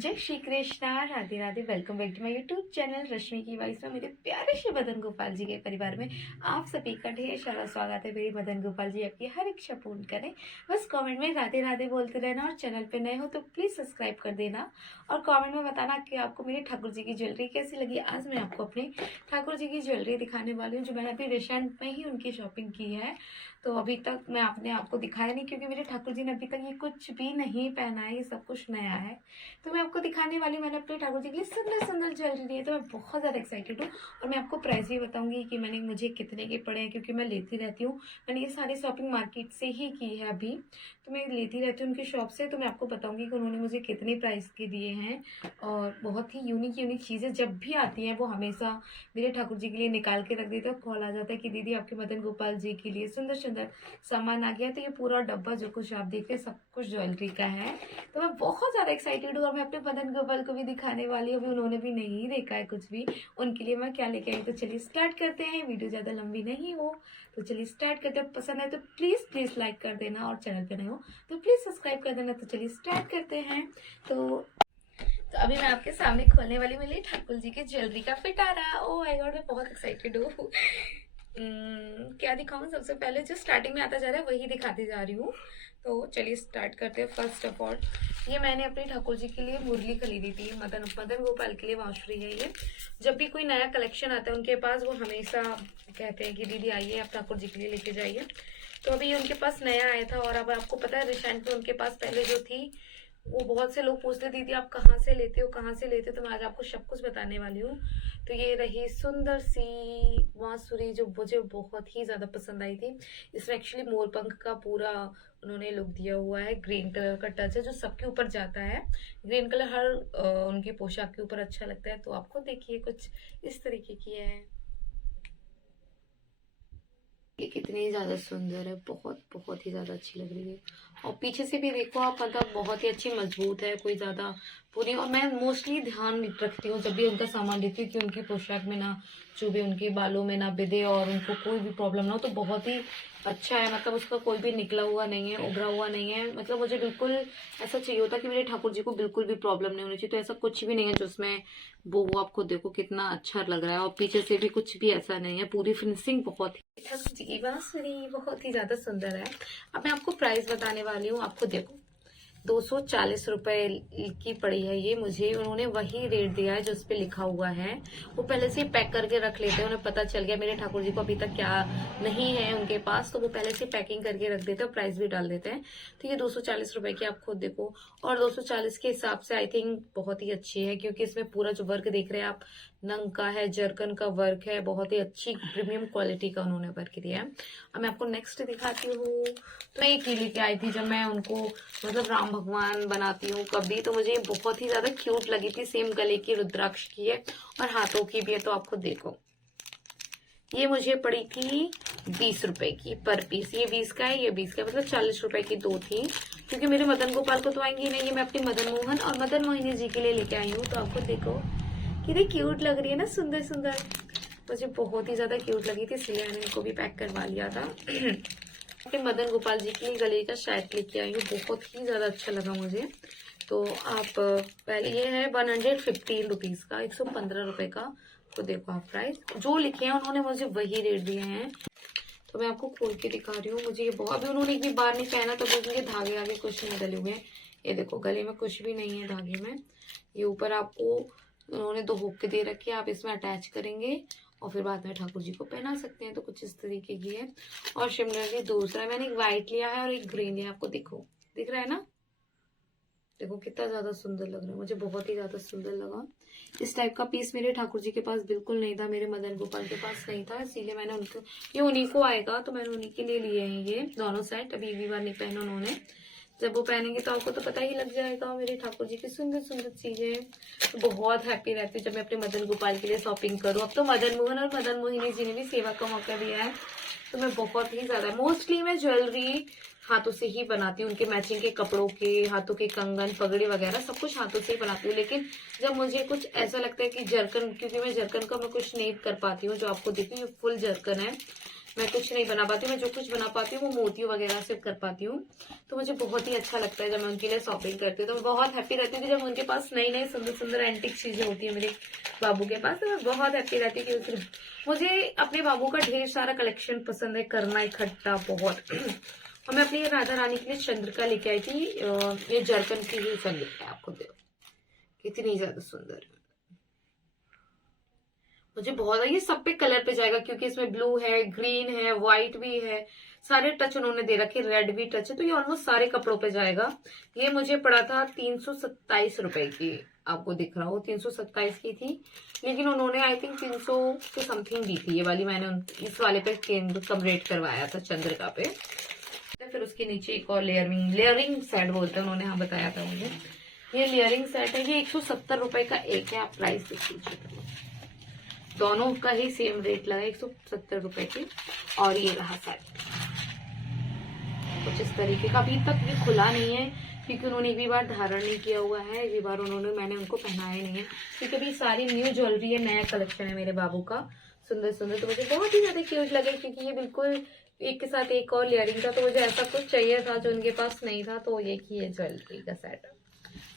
जय Shri Krishna, Radhe Radhe. Welcome back to my YouTube channel Rashmi की voice में। मेरे प्यारे श्री मदन गोपाल जी के परिवार में आप सभी का ढेर सारा स्वागत है। मेरी मदन गोपाल जी आपकी हर इच्छा पूर्ण करें। बस कमेंट में राधे राधे बोलते रहना और चैनल पे नए हो तो प्लीज सब्सक्राइब कर देना और कमेंट में बताना कि आपको मेरी ठाकुर जी की ज्वेलरी कैसी लगी। आज मैं आपको अपनी ठाकुर जी की ज्वेलरी दिखाने वाली हूँ जो मैंने अभी रिसेंट में ही उनकी शॉपिंग की है। तो अभी तक मैं आपने आपको दिखाया नहीं क्योंकि मेरे ठाकुर जी ने अभी तक ये कुछ भी नहीं पहना है, ये सब कुछ नया है। तो मैं आपको दिखाने वाली हूँ। मैंने अपने ठाकुर जी के लिए सुंदर सुंदर ज्वेलरी ली है, तो मैं बहुत ज़्यादा एक्साइटेड हूँ। और मैं आपको प्राइस भी बताऊंगी कि मैंने मुझे कितने के पड़े हैं, क्योंकि मैं लेती रहती हूँ। मैंने ये सारी शॉपिंग मार्केट से ही की है अभी, तो मैं लेती रहती हूँ उनकी शॉप से। तो मैं आपको बताऊंगी कि उन्होंने मुझे कितने प्राइस के दिए हैं। और बहुत ही यूनिक यूनिक चीज़ें जब भी आती हैं वो हमेशा मेरे ठाकुर जी के लिए निकाल के रख देते हैं। कॉल आ जाता है कि दीदी आपके मदन गोपाल जी के लिए सुंदर सुंदर सामान आ गया। तो ये पूरा डब्बा जो कुछ आप देख रहे हैं सब कुछ ज्वेलरी का है। तो मैं बहुत ज़्यादा एक्साइटेड हूँ और मैं अपने मदन गोपाल को भी दिखाने वाली हूँ। अभी उन्होंने भी नहीं देखा है कुछ भी, उनके लिए मैं क्या लेके आई। तो चलिए स्टार्ट करते हैं, वीडियो ज़्यादा लंबी नहीं हो तो चलिए स्टार्ट करते हैं। पसंद है तो प्लीज़ प्लीज़ लाइक कर देना और चैनल पे नए हो तो प्लीज़ सब्सक्राइब कर देना। तो चलिए स्टार्ट करते हैं। तो अभी मैं आपके सामने खोलने वाली मेरी ठाकुर जी की ज्वेलरी का पिटारा। ओ माय गॉड, मैं बहुत एक्साइटेड हूँ। क्या दिखाऊं? सबसे पहले जो स्टार्टिंग में आता जा रहा है वही दिखाती जा रही हूँ। तो चलिए स्टार्ट करते हैं। फर्स्ट ऑफ ऑल ये मैंने अपने ठाकुर जी के लिए मुरली खरीदी थी। मदन गोपाल के लिए बांसुरी है ये। जब भी कोई नया कलेक्शन आता है उनके पास, वो हमेशा कहते हैं कि दीदी आइए आप ठाकुर जी के लिए लेके जाइए। तो अभी उनके पास नया आया था। और अब आपको पता है रिसेंट में उनके पास पहले जो थी वो बहुत से लोग पूछते दीदी आप कहाँ से लेते हो, कहाँ से लेते हो। तो मैं आज आपको सब कुछ बताने वाली हूँ। तो ये रही सुंदर सी बांसुरी जो मुझे बहुत ही ज्यादा पसंद आई थी। इसमें एक्चुअली मोरपंख का पूरा उन्होंने लुक दिया हुआ है। ग्रीन कलर का टच है जो सबके ऊपर जाता है। ग्रीन कलर हर उनकी पोशाक के ऊपर अच्छा लगता है। तो आपको देखिए कुछ इस तरीके की है। ये कितनी ज्यादा सुंदर है, बहुत बहुत ही ज्यादा अच्छी लग रही है। और पीछे से भी देखो आप, मतलब बहुत ही अच्छी मजबूत है, कोई ज्यादा पूरी। और मैं मोस्टली ध्यान रखती हूँ जब भी उनका सामान लेती हूँ कि उनकी पोशाक में ना चुभे, उनके बालों में ना बिधे और उनको कोई भी प्रॉब्लम ना हो। तो बहुत ही अच्छा है, मतलब उसका कोई भी निकला हुआ नहीं है, उभरा हुआ नहीं है। मतलब मुझे बिल्कुल ऐसा चाहिए होता कि मेरे ठाकुर जी को बिल्कुल भी प्रॉब्लम नहीं होनी चाहिए। तो ऐसा कुछ भी नहीं है जो उसमें वो आपको देखो कितना अच्छा लग रहा है। और पीछे से भी कुछ भी ऐसा नहीं है, पूरी फिनिशिंग बहुत ही ठाकुर जी की बांसुरी बहुत ही ज्यादा सुंदर है। अब मैं आपको प्राइस बताने वाली हूँ। आपको देखो 240 रुपए की पड़ी है ये मुझे। उन्होंने वही रेट दिया है जो उस पे लिखा हुआ है। वो पहले से पैक करके रख लेते हैं, उन्हें पता चल गया मेरे ठाकुर जी को अभी तक क्या नहीं है उनके पास, तो वो पहले से पैकिंग करके रख देते हैं और प्राइस भी डाल देते हैं। तो ये 240 रुपए की आप खुद देखो। और 240 के हिसाब से आई थिंक बहुत ही अच्छी है, क्योंकि इसमें पूरा जो वर्क देख रहे हैं आप नंग का है, जरकन का वर्क है, बहुत ही अच्छी प्रीमियम क्वालिटी का उन्होंने वर्क दिया है। अब मैं आपको नेक्स्ट दिखाती हूँ। तो मैं एक लेके आई थी जब मैं उनको मतलब राम भगवान बनाती हूँ कभी, तो मुझे ये बहुत ही ज्यादा क्यूट लगी थी। सेम गले की रुद्राक्ष की है और हाथों की भी है। तो आपको देखो ये मुझे पड़ी थी 20 रुपए की पर पीस। ये 20 का है, ये 20 का, मतलब 40 रुपए की दो थी। क्योंकि मेरे मदन गोपाल को तो आएंगी नहीं, ये मैं अपनी मदन मोहन और मदन मोहिनी जी के लिए लेके आई हूँ। तो आपको देखो कितनी क्यूट लग रही है ना, सुंदर सुंदर। मुझे बहुत ही ज्यादा क्यूट लगी थी, इसलिए मैंने इनको भी पैक करवा लिया था। अपने मदन गोपाल जी की गले का शायद लेके आई हूँ, बहुत ही ज्यादा अच्छा लगा मुझे। तो आप पहले ये है 115 रुपीज का, 115 रुपए का। तो देखो आप प्राइस जो लिखे हैं उन्होंने मुझे वही रेट दिए हैं। तो मैं आपको खोल के दिखा रही हूँ। मुझे ये बहुत, अभी उन्होंने एक भी बार नहीं पहना तो उनके धागे आगे कुछ नहीं डले हुए हैं। ये देखो गले में कुछ भी नहीं है धागे में। ये ऊपर आपको उन्होंने 2 हुक दे रखे हैं, आप इसमें अटैच करेंगे और फिर बाद में ठाकुर जी को पहना सकते हैं। तो कुछ इस तरीके की है। और सिमिलरली दूसरा मैंने एक व्हाइट लिया है और एक ग्रीन लिया है। आपको देखो दिख रहा है ना, देखो कितना ज्यादा सुंदर लग रहा है, मुझे बहुत ही ज्यादा सुंदर लगा। इस टाइप का पीस मेरे ठाकुर जी के पास बिल्कुल नहीं था, मेरे मदन गोपाल के पास नहीं था, इसीलिए मैंने उनको, ये उन्हीं को आएगा तो मैंने उन्हीं के लिए लिए हैं ये दोनों सेट। अभी एक भी बार नहीं पहना उन्होंने, जब वो पहनेंगे तो आपको तो पता ही लग जाएगा। मेरे ठाकुर जी की सुंदर सुंदर चीजें, तो बहुत हैप्पी रहती हूँ जब मैं अपने मदन गोपाल के लिए शॉपिंग करूँ। अब तो मदन मोहन और मदन मोहिनी जी ने भी सेवा का मौका दिया है। तो मैं बहुत ही ज्यादा, मोस्टली मैं ज्वेलरी हाथों से ही बनाती हूँ। उनके मैचिंग के कपड़ों के, हाथों के कंगन, पगड़ी वगैरह सब कुछ हाथों से ही बनाती हूँ। लेकिन जब मुझे कुछ ऐसा लगता है कि जरकन, क्योंकि मैं जरकन का मैं कुछ नहीं कर पाती हूँ, जो आपको देखिए ये फुल जरकन है, मैं कुछ नहीं बना पाती, मैं जो कुछ बना पाती हूँ वो मोतियों वगैरह से कर पाती हूँ। तो मुझे बहुत ही अच्छा लगता है जब मैं उनके लिए शॉपिंग करती हूँ। तो मैं बहुत हैप्पी रहती हूँ कि जब उनके पास नई नई सुंदर सुंदर एंटिक चीजें होती है मेरे बाबू के पास, तो मैं बहुत हैप्पी रहती हूँ कि मुझे अपने बाबू का ढेर सारा कलेक्शन पसंद है करना इकट्ठा बहुत। और मैं अपनी राधा रानी के लिए चंद्रिका लेके आई थी, ये जरकन की ही चंद्रिका है, आपको देखो कितनी ज्यादा सुंदर है। मुझे बहुत, ये सब पे कलर पे जाएगा क्योंकि इसमें ब्लू है, ग्रीन है, व्हाइट भी है, सारे टच उन्होंने दे रखे, रेड भी टच है, तो ये ऑलमोस्ट सारे कपड़ों पे जाएगा। ये मुझे पड़ा था 327 रुपए की, आपको दिख रहा हो 327 की थी, लेकिन उन्होंने आई थिंक 300 के समथिंग दी थी। ये वाली मैंने इस वाले पे कम रेट करवाया था चंद्रिका पे। फिर उसके नीचे एक और लेयरिंग सेट बोलते हैं उन्होंने, हाँ बताया था मुझे। ये लेयरिंग सेट है, ये 170 रुपए का एक है, आप प्राइस देख लीजिए, दोनों का ही सेम रेट लगा 170 रुपए की। और ये रहा सेट कुछ इस तरीके का, अभी तक ये खुला नहीं है क्योंकि उन्होंने एक भी बार धारण नहीं किया हुआ है, एक भी बार मैंने उनको पहनाया नहीं है, क्योंकि अभी सारी न्यू ज्वेलरी है, नया कलेक्शन है मेरे बाबू का सुंदर सुंदर। तो मुझे बहुत ही ज्यादा क्यूट लगे क्योंकि ये बिल्कुल एक के साथ एक और लेयरिंग था, तो मुझे ऐसा कुछ चाहिए था जो उनके पास नहीं था, तो ये की है ज्वेलरी का सेट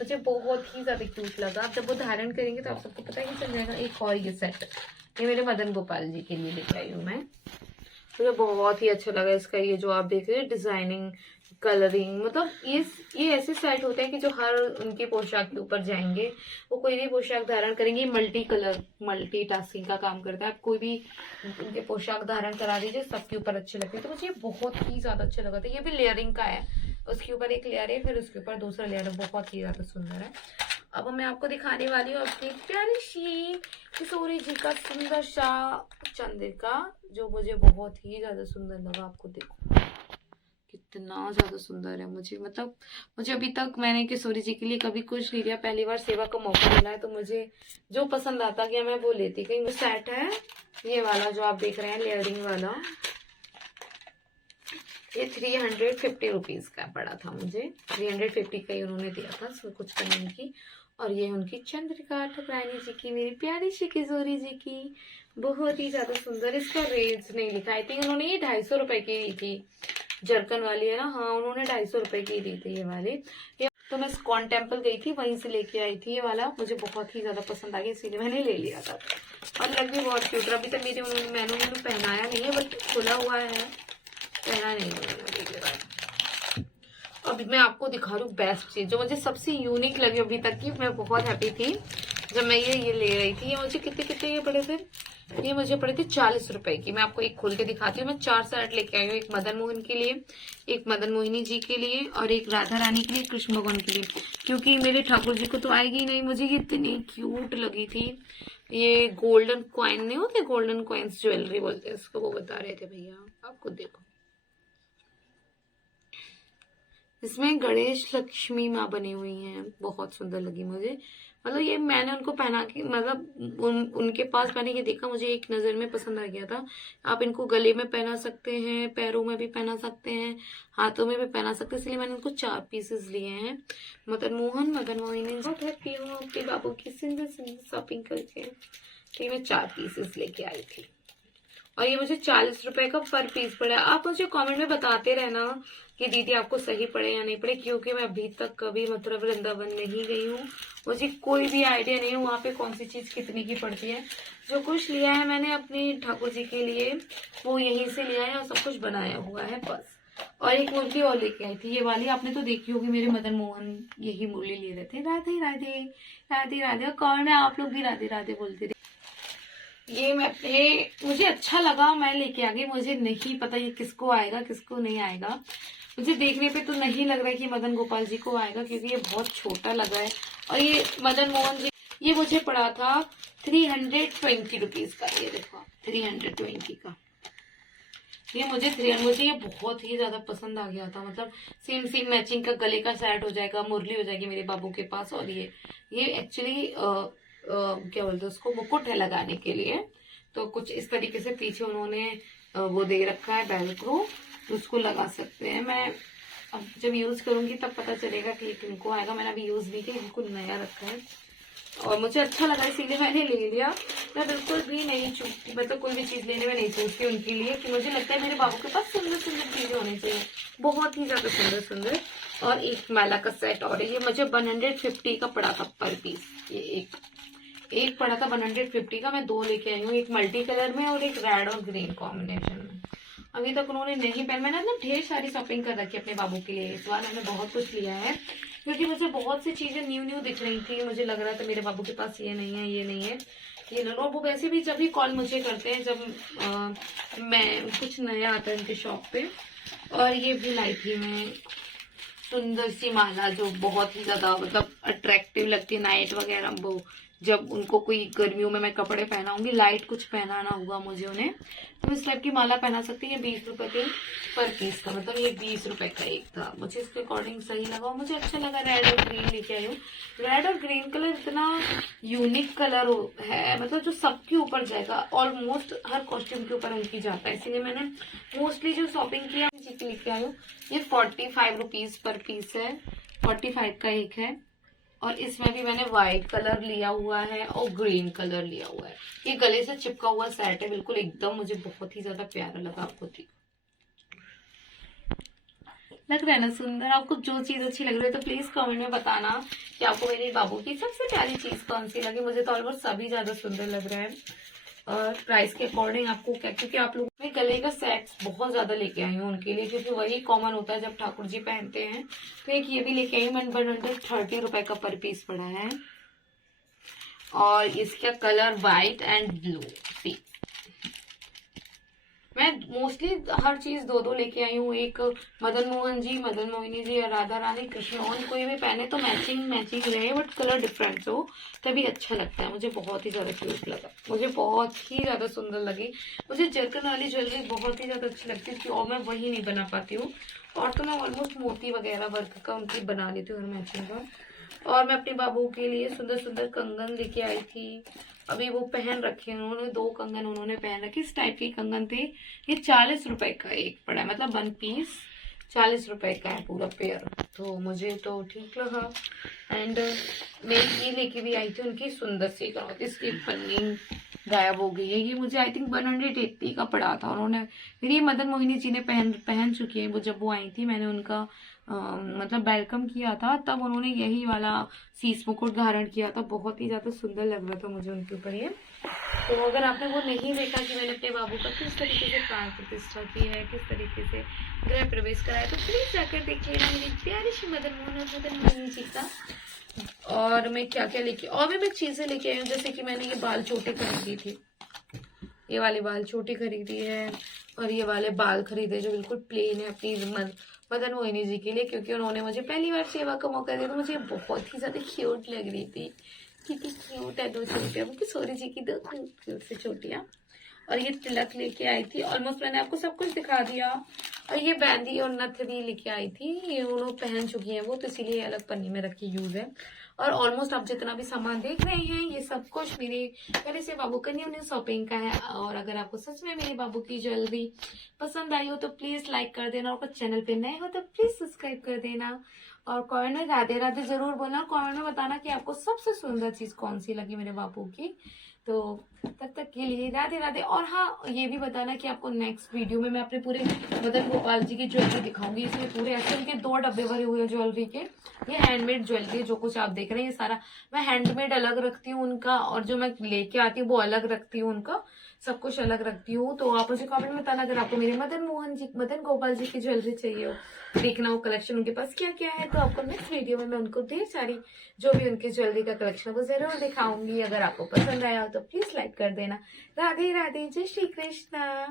मुझे बहुत ही ज्यादा क्यूट लगा। आप जब वो धारण करेंगे तो आप सबको पता ही चल जाएगा। एक और ये सेट, ये मेरे मदन गोपाल जी के लिए लेके आई हूँ मैं, मुझे बहुत ही अच्छा लगा इसका। ये जो आप देख रहे हैं डिजाइनिंग, कलरिंग, मतलब ये ऐसे सेट होते हैं कि जो हर उनकी पोशाक के ऊपर जाएंगे, वो कोई भी पोशाक धारण करेंगे। मल्टी कलर मल्टी टास्किंग का काम करता है, आप कोई भी उनके पोशाक धारण करा दीजिए, सबके ऊपर अच्छे लगते हैं। तो मुझे बहुत ही ज्यादा अच्छा लगा था। ये भी लेयरिंग का है, उसके ऊपर एक लेयर है, फिर उसके ऊपर दूसरा लेयर है, बहुत ही ज्यादा सुंदर है। अब मैं आपको दिखाने वाली हूँ अपनी प्यारी सी किशोरी जी का सुंदर सा चंद्रिका, जो मुझे बहुत ही ज्यादा सुंदर लगा। आपको देखो कितना ज्यादा सुंदर है। मुझे अभी तक मैंने किशोरी जी के लिए कभी कुछ नहीं लिया, पहली बार सेवा का मौका मिला है, तो मुझे जो पसंद आता गया मैं वो लेती गई। वो सेट है ये वाला जो आप देख रहे हैं लेयरिंग वाला, ये 350 रुपीज का पड़ा था मुझे, 350 का ही उन्होंने दिया था इसमें कुछ करने की। और ये उनकी चंद्रिका ठकुरानी जी की, मेरी प्यारी सी किशोरी जी की, बहुत ही ज्यादा सुंदर। इसका रेट नहीं लिखा, आई थिंक उन्होंने ये 250 रुपए की दी थी, जरकन वाली है ना, हाँ उन्होंने 250 रुपए की दी थी ये वाली। तो मैं स्कॉन टेम्पल गई थी, वहीं से लेके आई थी ये वाला, मुझे बहुत ही ज्यादा पसंद आ गया, इसीलिए मैंने ले लिया था। और लग भी बहुत क्यूट, अभी तक मैंने पहनाया नहीं है, बट खुला हुआ है, पहना नहीं है। अभी मैं आपको दिखा रही हूँ बेस्ट चीज जो मुझे सबसे यूनिक लगी अभी तक की। मैं बहुत हैप्पी थी जब मैं ये ले रही थी। ये मुझे कितने ये पड़े थे, ये मुझे पड़े थे 40 रुपए की। मैं आपको एक खोल के दिखाती हूँ। मैं 4 सेट लेके आई हूँ, एक मदन मोहन के लिए, एक मदन मोहिनी जी के लिए, और एक राधा रानी के लिए, कृष्ण भगवान के लिए, क्योंकि मेरे ठाकुर जी को तो आएगी नहीं। मुझे इतनी क्यूट लगी थी। ये गोल्डन कॉइन नहीं होते, गोल्डन कॉइन्स ज्वेलरी बोलते हैं इसको, वो बता रहे थे भैया। आपको देखो इसमें गणेश लक्ष्मी माँ बनी हुई हैं, बहुत सुंदर लगी मुझे। मतलब ये मैंने उनको पहना के, मतलब उनके पास मैंने ये देखा, मुझे एक नजर में पसंद आ गया था। आप इनको गले में पहना सकते हैं, पैरों में भी पहना सकते हैं, हाथों में भी पहना सकते हैं, इसलिए मैंने इनको 4 पीसेस लिए हैं। मदन मोहन मदन मोहिनी, बहुत हैप्पी हूँ अपने बाबू की सुंदर सुंदर शॉपिंग करके। तो मैं 4 पीसेस लेके आई थी और ये मुझे 40 रुपए का पर पीस पड़ा। आप मुझे कमेंट में बताते रहना कि दीदी आपको सही पड़े या नहीं पड़े, क्योंकि मैं अभी तक कभी मतलब वृंदावन नहीं गई हूँ, मुझे कोई भी आइडिया नहीं है वहाँ पे कौन सी चीज कितने की पड़ती है। जो कुछ लिया है मैंने अपने ठाकुर जी के लिए वो यहीं से लिया है और सब कुछ बनाया हुआ है बस। और एक मुरली और लेके आई थी, ये वाली आपने तो देखी होगी, मेरे मदन मोहन यही मुरली ले रहे थे। राधे राधे राधे राधे, कौन है आप लोग भी राधे राधे बोलते थे। ये मुझे अच्छा लगा, मैं लेके आ गई। मुझे नहीं पता ये किसको आएगा किसको नहीं आएगा। मुझे देखने पे तो नहीं लग रहा है कि मदन गोपाल जी को आएगा, क्योंकि ये बहुत छोटा लगा है। और ये मदन मोहन जी, ये मुझे पड़ा था 320 रुपीज का। ये देखो 320 का, मुझे ये बहुत ही ज्यादा पसंद आ गया था। मतलब सेम मैचिंग का गले का सेट हो जाएगा, मुरली हो जाएगी मेरे बाबू के पास। और ये एक्चुअली क्या बोलते हैं उसको, मुकुट है लगाने के लिए। तो कुछ इस तरीके से पीछे उन्होंने वो दे रखा है वेलक्रो, उसको लगा सकते हैं। मैं अब जब यूज करूंगी तब पता चलेगा कि किनको आएगा। मैंने अभी यूज नहीं किया, बिल्कुल नया रखा है। और मुझे अच्छा लगा इसीलिए मैंने ले लिया। मैं बिल्कुल भी नहीं चूकती, मतलब कोई भी चीज लेने में नहीं सोचती उनके लिए, कि मुझे लगता है मेरे बाबू के पास सुंदर सुंदर चीजें होनी चाहिए, बहुत ही ज्यादा सुंदर सुंदर। और एक माला का सेट, और ये मुझे 150 का पड़ा था पर पीस। ये एक पड़ा था 150 का, मैं 2 लेके आई हूँ, एक मल्टी कलर में और एक रेड और ग्रीन कॉम्बिनेशन में। अभी तक उन्होंने नहीं पहन, मैंने ना ढेर सारी शॉपिंग कर रखी है अपने बाबू के लिए। इस बार मैंने बहुत कुछ लिया है, क्योंकि मुझे बहुत सी चीजें न्यू न्यू दिख रही थी। मुझे लग रहा था मेरे बाबू के पास ये नहीं है, ये नहीं है, ये ले लो। और वो वैसे भी जब भी कॉल मुझे करते हैं, जब मैं कुछ नया आता है उनके शॉप पे। और ये भी लाई थी मैं सुंदर सी माला, जो बहुत ही ज्यादा मतलब अट्रैक्टिव लगती है नाइट वगैरह, वो जब उनको कोई गर्मियों में मैं कपड़े पहनाऊंगी, लाइट कुछ पहनाना होगा मुझे उन्हें, तो इस टाइप की माला पहना सकती है। 20 रुपए के पर पीस का, मतलब ये 20 रुपए का एक था। मुझे इसके अकॉर्डिंग सही लगा और मुझे अच्छा लगा। रेड और ग्रीन लेके आई हूँ। रेड और ग्रीन कलर इतना यूनिक कलर है, मतलब जो सबके ऊपर जाएगा, ऑलमोस्ट हर कॉस्ट्यूम के ऊपर उनकी जाता है। इसीलिए मैंने मोस्टली जो शॉपिंग किया जी की लेके आई हूँ। ये 45 रुपीज पर पीस है, 45 का एक है। और इसमें भी मैंने व्हाइट कलर लिया हुआ है और ग्रीन कलर लिया हुआ है। ये गले से चिपका हुआ सेट है बिल्कुल एकदम, मुझे बहुत ही ज्यादा प्यारा लगा। आपको लग रहा है ना सुंदर? आपको जो चीज अच्छी लग रही है तो प्लीज कमेंट में बताना कि आपको मेरे बाबू की सबसे प्यारी चीज कौन सी लगी। मुझे तो ऑलमोस्ट सभी ज्यादा सुंदर लग रहा है। और प्राइस के अकॉर्डिंग आपको क्या, क्योंकि आप लोग मैं गले का सेट बहुत ज्यादा लेके आई हूँ उनके लिए, क्योंकि वही कॉमन होता है जब ठाकुर जी पहनते हैं। तो एक ये भी लेके आई हूँ, मैंने 130 रुपए का पर पीस पड़ा है। और इसका कलर व्हाइट एंड ब्लू। मैं मोस्टली हर चीज 2 लेके आई हूँ। एक मदन मोहन जी, मदन मोहिनी जी और राधा रानी कृष्ण, और कोई भी पहने तो मैचिंग मैचिंग रहे, बट कलर डिफरेंट हो तभी अच्छा लगता है। मुझे बहुत ही ज्यादा क्यूट लगा, मुझे बहुत ही ज्यादा सुंदर लगी। मुझे जरकन वाली ज्वेलरी बहुत ही ज्यादा अच्छी लगती है, और मैं वही नहीं बना पाती हूँ। और तो मैं ऑलमोस्ट मोती वगैरह वर्क का उनकी बना लेती हूँ मैचिंग का। और मैं अपने बाबू के लिए सुंदर सुंदर कंगन लेके आई थी। अभी वो पहन रखे हैं उन्होंने, 2 कंगन उन्होंने पहन रखे। इस टाइप के कंगन थे। ये 40 रुपए का एक पड़ा है, मतलब 1 पीस 40 रुपए का है पूरा पेयर, तो मुझे तो ठीक लगा। एंड मैं ये लेके भी आई थी उनकी सुंदर सी क्लॉथ। इसकी पन्नी गायब हो गई है। ये मुझे आई थिंक 180 का पड़ा था। उन्होंने मेरी मदन मोहिनी जी ने पहन चुकी है वो, जब वो आई थी मैंने उनका मतलब वेलकम किया था, तब उन्होंने यही वाला शीश मुकुट धारण किया था। बहुत ही ज्यादा सुंदर लग रहा था मुझे उनके ऊपर ये। तो अगर आपने वो नहीं देखा कि मैंने अपने बाबू का किस तरीके से प्राण प्रतिष्ठा की है, किस तरीके से गृह प्रवेश कराया, तो प्लीज जाकर देख लेना मेरी प्यारी सी मदन मोहन और मदन मोहिनी जी का। और मैं क्या क्या लेके, और भी मैं चीजें लेके आई हूँ, जैसे कि मैंने ये बाल चोटी खरीदी थी, ये वाली बाल चोटी खरीदी है। और ये वाले बाल खरीदे जो बिल्कुल प्लेन है अपनी मदन मोहिनी जी के लिए, क्योंकि उन्होंने मुझे पहली बार सेवा का मौका दिया, तो मुझे बहुत ही ज्यादा क्यूट लग रही थी। कितनी क्यूट है 2 चोटियां, मुझे सोरी जी की 2 क्यूट सी चोटियां। और ये तिलक लेके आई थी, ऑलमोस्ट मैंने आपको सब कुछ दिखा दिया। और ये बैंदी और नथ भी लेके आई थी, ये उन्होंने पहन चुकी है वो, तो इसीलिए अलग पन्नी में रखी यूज है। और ऑलमोस्ट आप जितना भी सामान देख रहे हैं ये सब कुछ मेरे पहले से बाबू का न्यू शॉपिंग का है। और अगर आपको सच में मेरे बाबू की ज्वेलरी पसंद आई हो तो प्लीज लाइक कर देना, और चैनल पे नए हो तो प्लीज सब्सक्राइब कर देना। और कमेंट में राधे राधे जरूर बोलना, कमेंट में बताना कि आपको सबसे सुंदर चीज कौन सी लगी मेरे बाबू की। तो तब तक के लिए राधे राधे। और हाँ, ये भी बताना कि आपको नेक्स्ट वीडियो में मैं अपने पूरे मदन गोपाल जी की ज्वेलरी दिखाऊंगी। इसमें पूरे ऐसे उनके 2 डब्बे भरे हुए हैं ज्वेलरी के। ये हैंडमेड ज्वेलरी, जो कुछ आप देख रहे हैं ये सारा मैं हैंडमेड अलग रखती हूँ उनका, और जो मैं लेके आती हूँ वो अलग रखती हूँ उनका, सब कुछ अलग रखती हूँ। तो आप मुझे कमेंट में बताना अगर आपको मेरे मदन गोपाल जी की ज्वेलरी चाहिए हो, देखना हो कलेक्शन उनके पास क्या क्या है, तो आपको नेक्स्ट वीडियो में मैं उनको ढेर सारी जो भी उनकी ज्वेलरी का कलेक्शन वो जरूर दिखाऊंगी। अगर आपको पसंद आया हो तो प्लीज लाइक कर देना। राधे राधे, जय श्री कृष्णा।